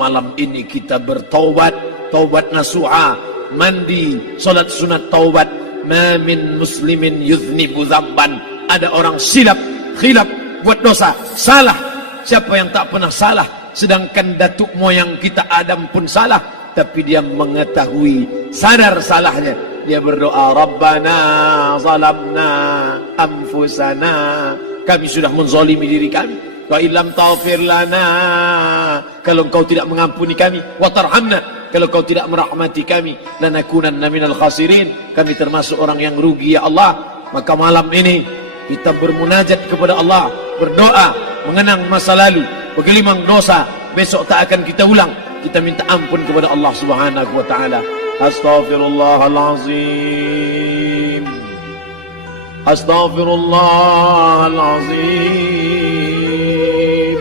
malam ini kita bertaubat, taubat nasuha, mandi, salat sunat taubat. Ma min muslimin yuznibu dzamban. Ada orang silap, khilaf, buat dosa, salah. Siapa yang tak pernah salah? Sedangkan datuk moyang kita Adam pun salah, tapi dia mengetahui, sadar salahnya. Dia berdoa, Rabbana zalamna anfusana. Kami sudah menzalimi diri kami. Wa illam taghfir lana, kalau engkau tidak mengampuni kami, wa tarhamna, kalau engkau tidak merahmati kami, lanakunanna minal khasirin, kami termasuk orang yang rugi ya Allah. Maka malam ini kita bermunajat kepada Allah, berdoa, mengenang masa lalu, bergelimang dosa, besok tak akan kita ulang. Kita minta ampun kepada Allah Subhanahu wa taala. Astaghfirullahalazim. Astaghfirullahalazim.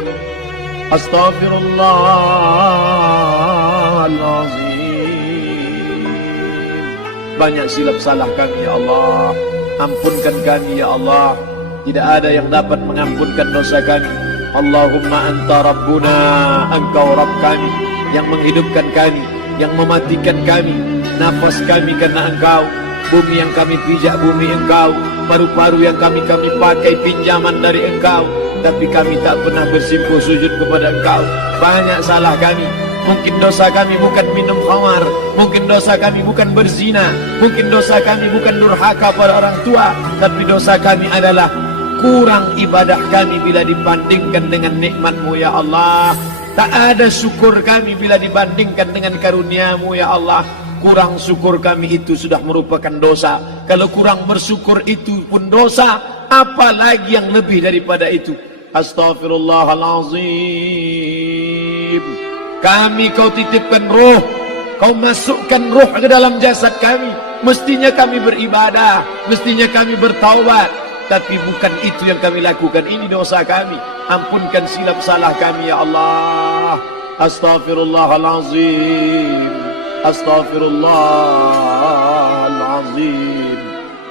Astaghfirullahalazim. Banyak silap salah kami ya Allah, ampunkan kami ya Allah. Tidak ada yang dapat mengampunkan dosa kami. Allahumma anta rabbuna, engkau Rabb kami, yang menghidupkan kami, yang mematikan kami. Nafas kami karena engkau, bumi yang kami pijak bumi engkau, paru-paru yang kami pakai pinjaman dari engkau. Tapi kami tak pernah bersimpuh sujud kepada engkau. Banyak salah kami. Mungkin dosa kami bukan minum khamar, mungkin dosa kami bukan berzina, mungkin dosa kami bukan durhaka pada orang tua, tapi dosa kami adalah kurang ibadah kami bila dibandingkan dengan nikmat-Mu ya Allah. Tak ada syukur kami bila dibandingkan dengan karunia-Mu ya Allah. Kurang syukur kami itu sudah merupakan dosa. Kalau kurang bersyukur itu pun dosa, apalagi yang lebih daripada itu. Astaghfirullahalazim. Kami kau titipkan roh, kau masukkan roh ke dalam jasad kami. Mestinya kami beribadah, mestinya kami bertaubat, tapi bukan itu yang kami lakukan. Ini dosa kami. Ampunkan silap salah kami ya Allah. Astaghfirullahalazim. Astaghfirullahalazim.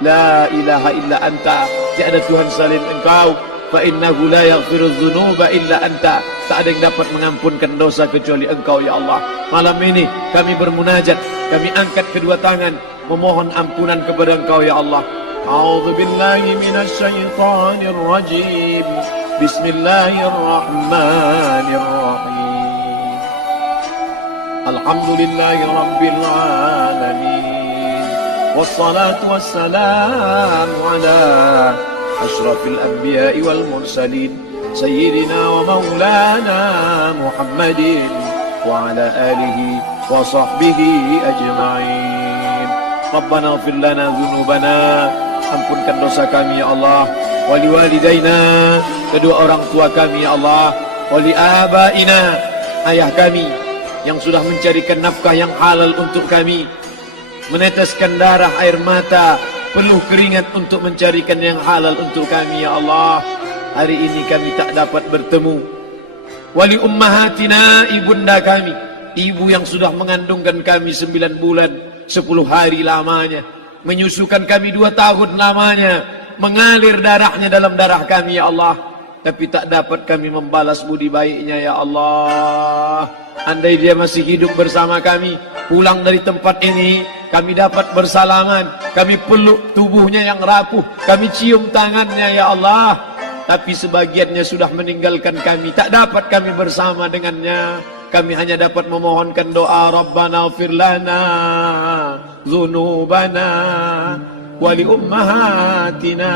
La ilaha illa anta, tiada Tuhan selain engkau. Fa innahu la yaghfiru dzunuba illa anta. Tak ada yang dapat mengampunkan dosa kecuali engkau ya Allah. Malam ini kami bermunajat, kami angkat kedua tangan memohon ampunan kepada engkau ya Allah. A'udzu billahi minasy syaithanir rajim. Bismillahirrahmanirrahim. Alhamdulillahi rabbil alamin. Wassalatu wassalamu ala ashrafil anbiya'i wal mursalin sayyidina wa maulana Muhammadin wa ala alihi wa sahbihi ajma'in. Rabbana ighfir lana dzunubana, ampunkan dosa kami ya Allah. Wali walidaina, kedua orang tua kami ya Allah. Wali abaina, ayah kami yang sudah mencarikan nafkah yang halal untuk kami, meneteskan darah air mata, peluh keringat untuk mencarikan yang halal untuk kami ya Allah. Hari ini kami tak dapat bertemu. Wali ummahatina, ibunda kami, ibu yang sudah mengandungkan kami 9 bulan 10 hari lamanya, menyusukan kami 2 tahun lamanya, mengalir darahnya dalam darah kami ya Allah, tapi tak dapat kami membalas budi baiknya ya Allah. Andai dia masih hidup bersama kami, pulang dari tempat ini, kami dapat bersalaman, kami peluk tubuhnya yang rapuh, kami cium tangannya ya Allah. Tapi sebagiannya sudah meninggalkan kami, tak dapat kami bersama dengannya. Kami hanya dapat memohonkan doa, Rabbana ighfir lana dzunubana wa li ummahatina,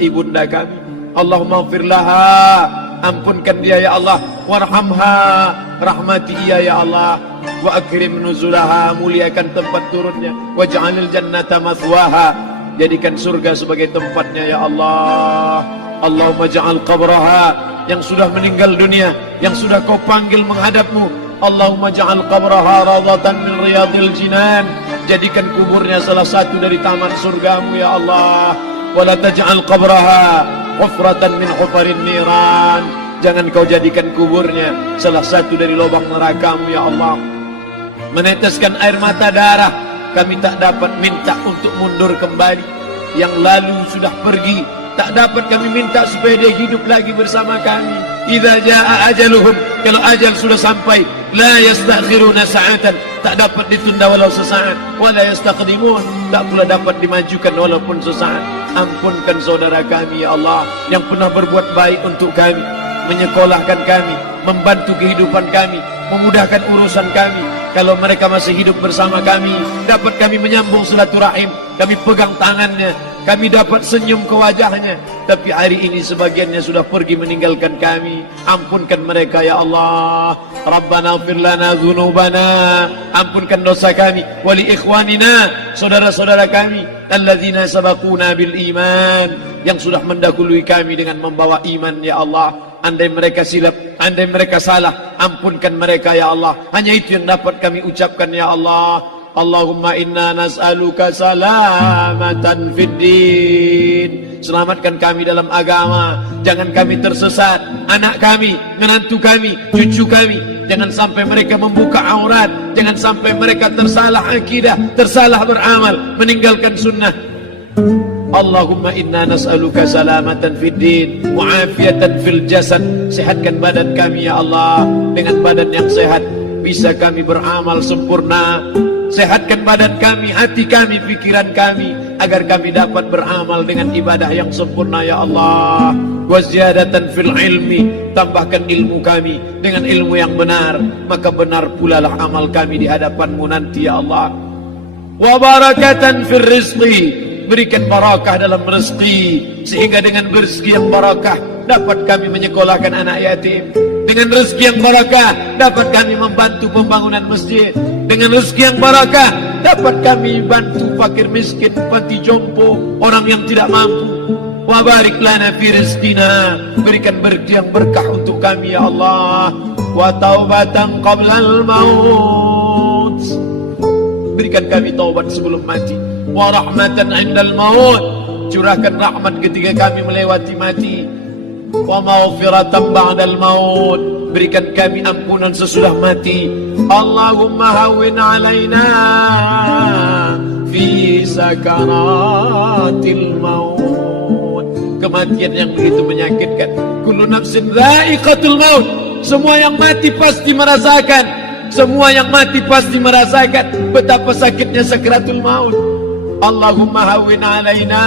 ibunda kami. Allahumma ighfir laha, ampunkan dia ya Allah. Warhamha, rahmati ia ya Allah. Wa akrim nuzulaha, muliakan tempat turunnya. Waj'alil jannata mathwaha, jadikan surga sebagai tempatnya ya Allah. Allahumma ja'al qabraha, yang sudah meninggal dunia, yang sudah kau panggil menghadapmu, Allahumma ja'al qabraha radatan min riyadil jinan, jadikan kuburnya salah satu dari taman surgamu ya Allah. Wala taj'al qabraha hufratan min hufarin niran, jangan kau jadikan kuburnya salah satu dari lubang nerakamu ya Allah. Meneteskan air mata darah, kami tak dapat minta untuk mundur kembali. Yang lalu sudah pergi, tak dapat kami minta supaya dia hidup lagi bersama kami. idza jaa ajaluhum, kalau ajal sudah sampai, la yastakhiruna sa'atan, tak dapat ditunda walau sesaat, wa la yastaqdimun, tak pula dapat dimajukan walaupun sesaat. Ampunkan saudara kami ya Allah yang pernah berbuat baik untuk kami, menyekolahkan kami, membantu kehidupan kami, memudahkan urusan kami. Kalau mereka masih hidup bersama kami, dapat kami menyambung silaturahim, kami pegang tangannya, kami dapat senyum ke wajahnya. Tapi hari ini sebagiannya sudah pergi meninggalkan kami. Ampunkan mereka ya Allah. Rabbana ighfir lana dzunubana, ampunkan dosa kami, wali ikhwanina, saudara-saudara kami, alladzina sabaquna bil iman, yang sudah mendahului kami dengan membawa iman ya Allah. Andai mereka silap, andai mereka salah, ampunkan mereka ya Allah. Hanya itu yang dapat kami ucapkan ya Allah. Allahumma inna nas'aluka salamatan fid din, selamatkan kami dalam agama, jangan kami tersesat, anak kami, menantu kami, cucu kami, jangan sampai mereka membuka aurat, jangan sampai mereka tersalah akidah, tersalah beramal, meninggalkan sunnah. Allahumma inna nas'aluka salamatan fid din, mu'afiyatan fil jasad, sehatkan badan kami ya Allah. Dengan badan yang sehat bisa kami beramal sempurna. Sehatkan badan kami, hati kami, pikiran kami, agar kami dapat beramal dengan ibadah yang sempurna ya Allah. Wa ziyadatan fil ilmi, tambahkan ilmu kami dengan ilmu yang benar, maka benar pula lah amal kami di hadapan-Mu nanti ya Allah. Wa barakatan fil rizqi, berikan barakah dalam rezeki, sehingga dengan rezeki yang barakah dapat kami menyekolahkan anak yatim. Dengan rezeki yang barakah dapat kami membantu pembangunan masjid. Dengan rezeki yang barakah dapat kami bantu fakir miskin, panti jompo, orang yang tidak mampu. Wa barik lana fi rizqina, berikan rezeki yang berkah untuk kami ya Allah. Wa taubatan qablal maut, berikan kami taubat sebelum mati. Wa rahmatan indal maut, curahkan rahmat ketika kami melewati mati. Wa maghfiratan ba'dal maut, berikan kami ampunan sesudah mati. Allahumma hawwin alaina fi sakaratil maut, kematian yang begitu menyakitkan. Kullu nafsin dha'iqatul maut, semua yang mati pasti merasakan, semua yang mati pasti merasakan betapa sakitnya sakaratul maut. Allahumma hawwin alaina,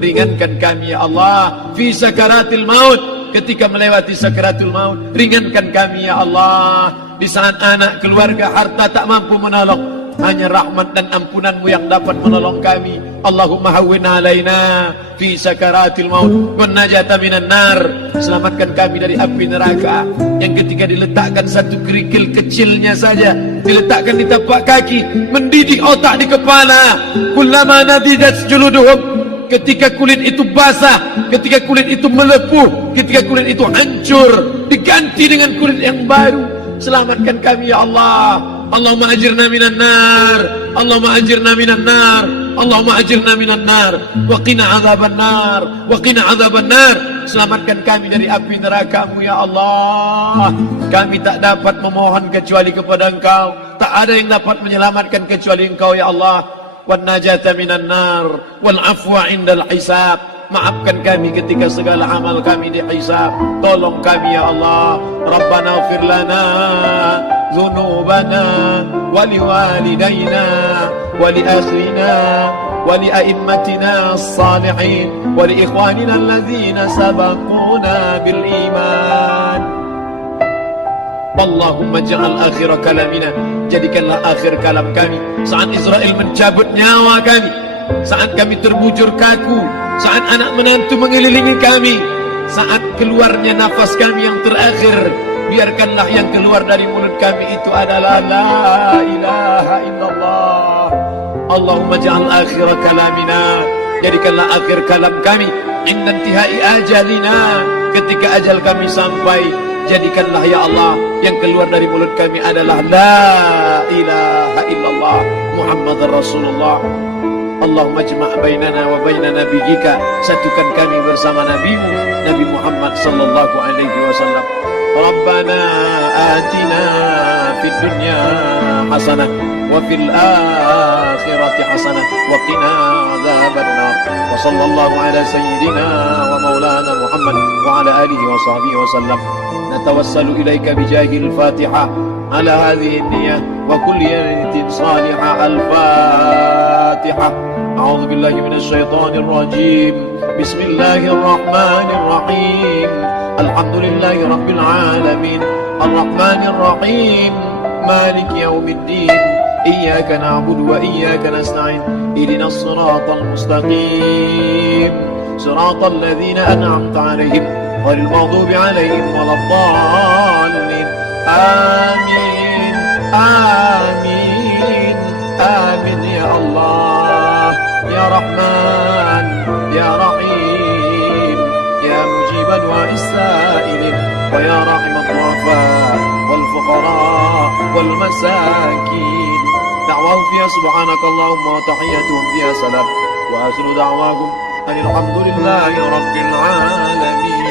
ringankan kami ya Allah fi sakaratil maut, ketika melewati sakaratul maut, ringankan kami ya Allah. Di saat anak, keluarga, harta tak mampu menolong, hanya rahmat dan ampunan-Mu yang dapat menolong kami. Allahumma hawwin alaina fi sakaratil maut wan najata minan nar, selamatkan kami dari api neraka yang ketika diletakkan satu kerikil kecilnya saja, diletakkan di tapak kaki, mendidih otak di kepala. Kullama nadidat juluduhum, ketika kulit itu basah, ketika kulit itu melepuh, ketika kulit itu hancur, diganti dengan kulit yang baru. Selamatkan kami ya Allah. Allahumma ajirna minan nar, Allahumma ajirna minan nar, Allahumma ajirna minan nar, wa qina azaban nar, wa qina azaban nar. Selamatkan kami dari api neraka-Mu ya Allah. Kami tak dapat memohon kecuali kepada Engkau, tak ada yang dapat menyelamatkan kecuali Engkau ya Allah. Wan najata minan nar, wal afwa indal hisab, maafkan kami ketika segala amal kami dihisab. Tolong kami ya Allah. Rabbana ighfir lana dzunubana wa liwalidayna wa li akhlina wa li a'immatina as-salihin wa li ikhwanina alladzina sabaquna bil iman. Allahumma ja'al akhir kalamina, jadikanlah akhir kalam kami saat Israel mencabut nyawa kami, saat kami terbujur kaku, saat anak menantu mengelilingi kami, saat keluarnya nafas kami yang terakhir, biarkanlah yang keluar dari mulut kami itu adalah la ilaha illallah. Allahumma ja'al akhir kalamina, jadikanlah akhir kalam kami inda intihai ajalina, ketika ajal kami sampai, jadikanlah ya Allah yang keluar dari mulut kami adalah la ilaha illallah Muhammadar Rasulullah. Allahumma jma' bainana wa baina nabiyyika, satukan kami bersama Nabi-Mu Nabi Muhammad sallallahu alaihi wasallam. Rabbana atina fid dunya hasanah wa fil akhirati الآخرة حسنة وقنا عذاب النار. وصلى الله على سيدنا ومولانا محمد وعلى آله وصحبه وسلم. نتوسل إليك بجاه الفاتحة على هذه النية وكل نية صالحة. الفاتحة. أعوذ بالله من الشيطان الرجيم. بسم الله الرحمن الرحيم. الحمد لله رب العالمين الرحمن الرحيم مالك يوم الدين إياك نعبد وإياك نستعين اهدنا الصراط المستقيم صراط الذين أنعمت عليهم غير المغضوب عليهم ولا الضالين. آمين آمين آمين يا الله يا رحمن يا رحيم يا مجيب دعاء السائلين ويا راحم الضعفاء والفقراء والمساكين. دعواهم فيها سبحانك اللهم وتحياتهم فيها سلام وآخر دعواهم أن الحمد لله رب العالمين.